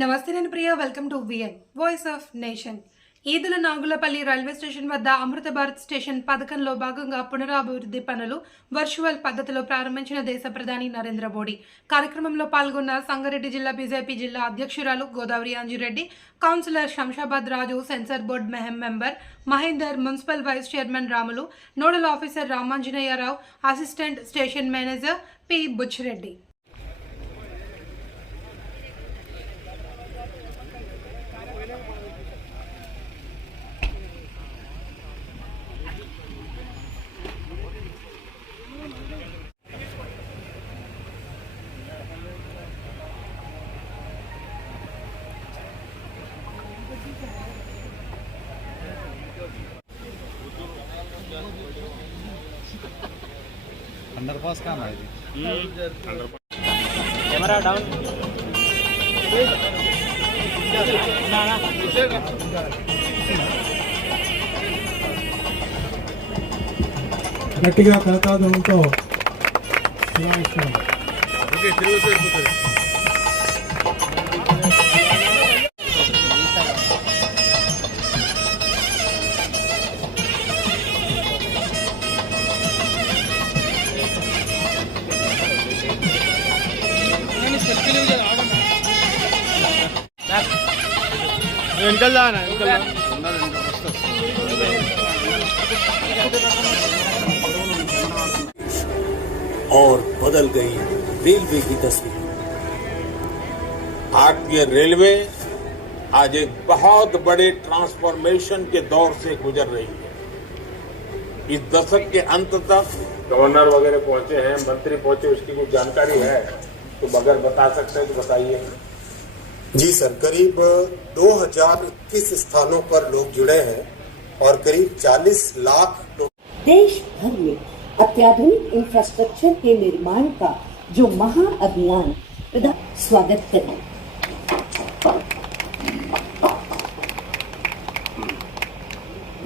నమస్తే నేను Priya welcome to VN voice of nation Edula Nagulapalli railway station వద్ద Amrit Bharat station పథకంలో భాగంగా పునరాభివృద్ధి పనులు వర్చువల్ పద్ధతిలో ప్రారంభించిన దేశ ప్రధాని నరేంద్ర మోడీ. కార్యక్రమంలో పాల్గొన్న సంగారెడ్డి జిల్లా బీజేపీ జిల్లా అధ్యక్షురాలు Godavari Anjireddy councillor Shamshabad Raju censor board మెహం member Mahender municipal vice chairman Ramulu nodal officer Ramanjaneyarao assistant station manager P Buchireddy. Underpass काम आहे ते कैमरा डाउन గట్టిగా కరతాదంతో శిలాయిస్తాం निकल और बदल गई रेलवे की तस्वीर। भारतीय रेलवे आज एक बहुत बड़े ट्रांसफॉर्मेशन के दौर से गुजर रही है। इस दशक के अंत तक गवर्नर वगैरह पहुँचे हैं, मंत्री पहुँचे, उसकी कुछ जानकारी है तो अगर बता सकते हैं तो बताइए। जी सर, करीब 2021 स्थानों पर लोग जुड़े हैं और करीब 40 लाख लोग देश भर में अत्याधुनिक इंफ्रास्ट्रक्चर के निर्माण का जो महा अभियान स्वागत करें।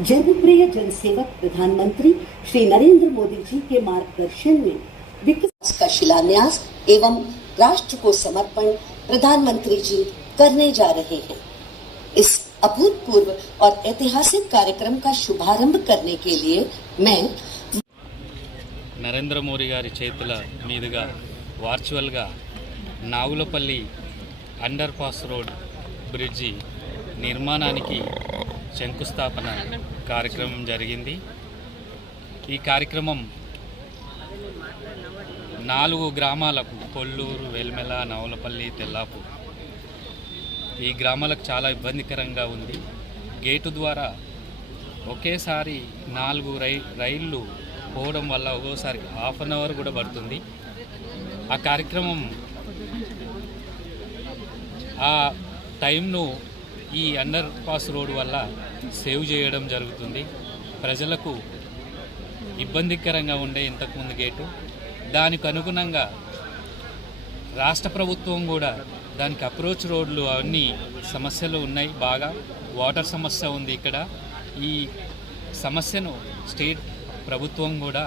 जनप्रिय जनसेवक प्रधानमंत्री श्री नरेंद्र मोदी जी के मार्गदर्शन में विकास का शिलान्यास एवं राष्ट्र को समर्पण प्रधानमंत्री जी करने जा रहे हैं इस अभूतपूर्व और ऐतिहासिक कार्यक्रम का शुभारंभ करने के लिए मैं నరేంద్ర మోడీ గారి చేతుల మీదుగా వర్చువల్గా Nagulapalli underpass road bridge నిర్మాణానికి శంకుస్థాపన కార్యక్రమం జరిగింది ఈ కార్యక్రమం నాలుగు గ్రామాలకు కొల్లూరు వెల్మెల నవలపల్లి తెల్లాపూర్ ఈ గ్రామాలకు చాలా ఇబ్బందికరంగా ఉంది. గేటు ద్వారా ఒకేసారి నాలుగు రై రైళ్ళు పోవడం వల్ల ఒక్కోసారి హాఫ్ అన్ అవర్ కూడా పడుతుంది. ఆ కార్యక్రమం ఆ టైంను ఈ అండర్ పాస్ రోడ్ వల్ల సేవ్ చేయడం జరుగుతుంది. ప్రజలకు ఇబ్బందికరంగా ఉండే ఇంతకుముందు గేటు. దానికి అనుగుణంగా రాష్ట్ర ప్రభుత్వం కూడా దానికి అప్రోచ్ రోడ్లు అవన్నీ సమస్యలు ఉన్నాయి బాగా. వాటర్ సమస్య ఉంది ఇక్కడ. ఈ సమస్యను స్టేట్ ప్రభుత్వం కూడా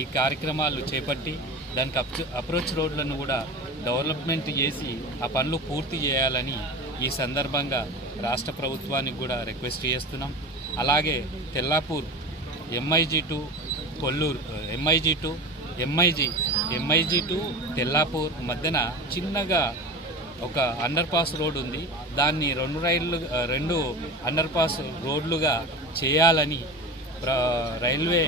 ఈ కార్యక్రమాలు చేపట్టి దానికి అప్రోచ్ రోడ్లను కూడా డెవలప్మెంట్ చేసి ఆ పనులు పూర్తి చేయాలని ఈ సందర్భంగా రాష్ట్ర ప్రభుత్వానికి కూడా రిక్వెస్ట్ చేస్తున్నాం. అలాగే Tellapur MIG to Kolluru MIG to MIG MIG to Tellapur మధ్యన చిన్నగా ఒక అండర్ పాస్ రోడ్ ఉంది. దాన్ని రెండు రైళ్ళు రెండు అండర్ పాస్ రోడ్లుగా చేయాలని రైల్వే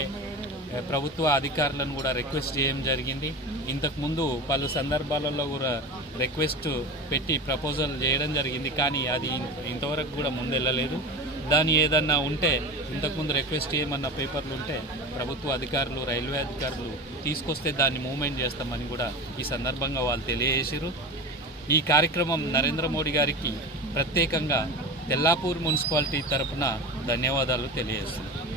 ప్రభుత్వ అధికారులను కూడా రిక్వెస్ట్ చేయడం జరిగింది. ఇంతకుముందు పలు సందర్భాలలో కూడా రిక్వెస్ట్ పెట్టి ప్రపోజల్ చేయడం జరిగింది. కానీ అది ఇంతవరకు కూడా ముందెళ్ళలేదు. దాని ఏదన్నా ఉంటే ఇంతకుముందు రిక్వెస్ట్ చేయమన్న పేపర్లు ఉంటే ప్రభుత్వ అధికారులు రైల్వే అధికారులు తీసుకొస్తే దాన్ని మూవ్మెంట్ చేస్తామని కూడా ఈ సందర్భంగా వాళ్ళు తెలియజేసారు ఈ కార్యక్రమం నరేంద్ర మోడీ గారికి ప్రత్యేకంగా తెల్లాపూర్ మున్సిపాలిటీ తరపున ధన్యవాదాలు తెలియజేస్తున్నాను